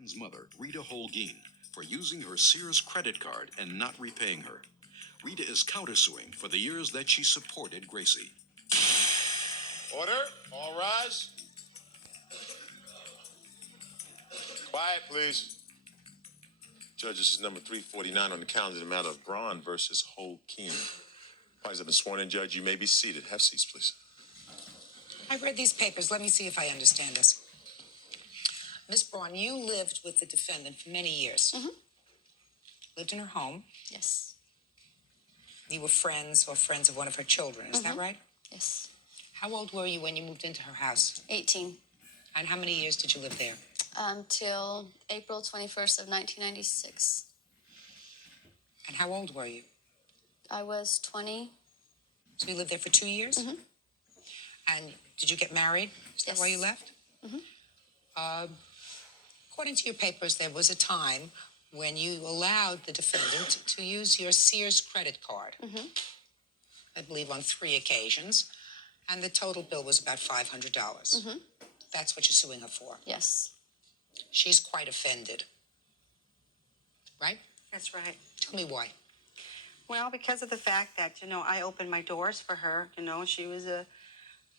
friend's mother, Rita Holguin, for using her Sears credit card and not repaying her. Rita is countersuing for the years that she supported Gracie. Order. All rise. Quiet, please. Judge, this is number 349 on the calendar, the matter of Braun versus Holguin. Parties have been sworn in, Judge. You may be seated. Have seats, please. I've read these papers. Let me see if I understand this. Miss Braun, you lived with the defendant for many years. Mm-hmm. Lived in her home. Yes. You were friends or friends of one of her children. Is that right? Yes. How old were you when you moved into her house? 18. And how many years did you live there? Till April 21st of 1996. And how old were you? I was 20. So you lived there for 2 years? Mm-hmm. And did you get married? Is that Yes. why you left? Mm-hmm. According to your papers, there was a time when you allowed the defendant to use your Sears credit card. Mm-hmm. I believe on 3 occasions. And the total bill was about $500. Mm-hmm. That's what you're suing her for. Yes. She's quite offended. Right? That's right. Tell me why. Well, because of the fact that, I opened my doors for her. She was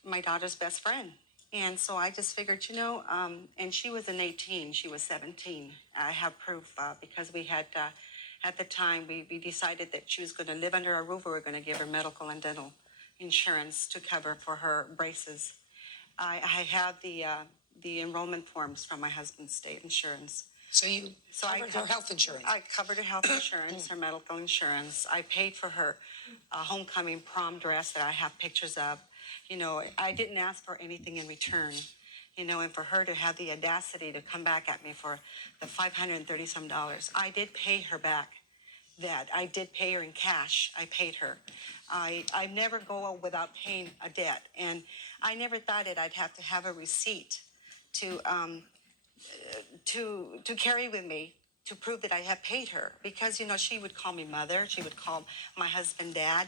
my daughter's best friend. And so I just figured, and she was 18, she was 17. I have proof because we had, at the time, we decided that she was going to live under our roof. We were going to give her medical and dental insurance to cover for her braces. I have the enrollment forms from my husband's state insurance. So you covered her health insurance? I covered her health insurance, her medical insurance. I paid for her homecoming prom dress that I have pictures of. I didn't ask for anything in return. And for her to have the audacity to come back at me for the $530-some. I did pay her back that. I did pay her in cash. I paid her. I never go without paying a debt. And I never thought that I'd have to have a receipt to carry with me to prove that I have paid her. Because, she would call me mother. She would call my husband dad.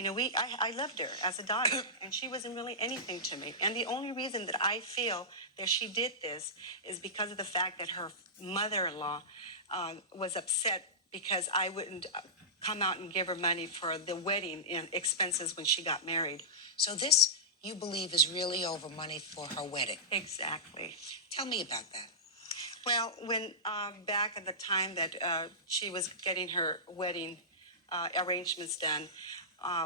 I loved her as a daughter, and she wasn't really anything to me. And the only reason that I feel that she did this is because of the fact that her mother-in-law was upset because I wouldn't come out and give her money for the wedding expenses when she got married. So this, you believe, is really over money for her wedding? Exactly. Tell me about that. Well, when back at the time that she was getting her wedding arrangements done,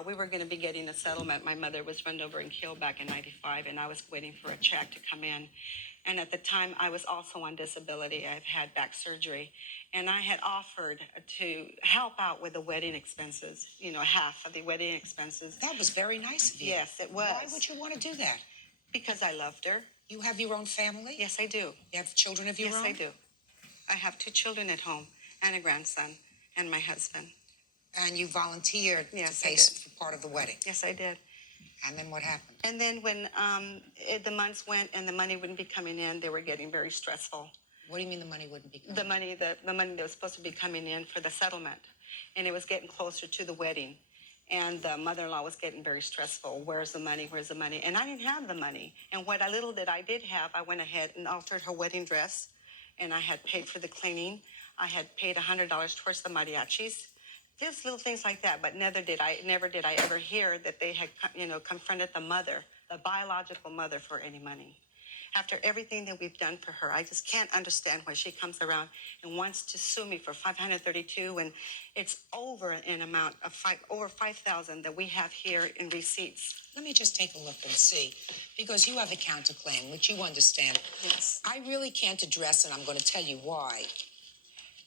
we were going to be getting a settlement. My mother was run over and killed back in '95, and I was waiting for a check to come in. And at the time, I was also on disability. I've had back surgery. And I had offered to help out with the wedding expenses, half of the wedding expenses. That was very nice of you. Yes, it was. Why would you want to do that? Because I loved her. You have your own family? Yes, I do. You have children of your own? Yes, I do. I have 2 children at home and a grandson and my husband. And you volunteered to pay for part of the wedding? Yes, I did. And then what happened? And then when the months went and the money wouldn't be coming in, they were getting very stressful. What do you mean the money wouldn't be coming in? The money that was supposed to be coming in for the settlement. And it was getting closer to the wedding. And the mother-in-law was getting very stressful. Where's the money? Where's the money? And I didn't have the money. And what little that I did have, I went ahead and altered her wedding dress. And I had paid for the cleaning. I had paid $100 towards the mariachis. Just little things like that, but never did I ever hear that they had, confronted the mother, the biological mother, for any money. After everything that we've done for her, I just can't understand why she comes around and wants to sue me for $532 when it's over an amount of over $5,000 that we have here in receipts. Let me just take a look and see, because you have a counterclaim, which you understand. Yes. I really can't address, and I'm going to tell you why.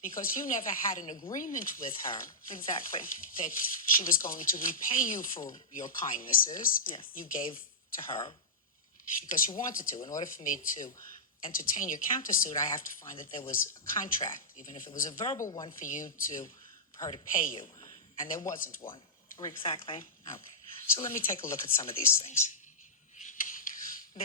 Because you never had an agreement with her. Exactly. That she was going to repay you for your kindnesses. Yes. You gave to her because you wanted to. In order for me to entertain your countersuit, I have to find that there was a contract, even if it was a verbal one, for her to pay you. And there wasn't one. Exactly. Okay. So let me take a look at some of these things.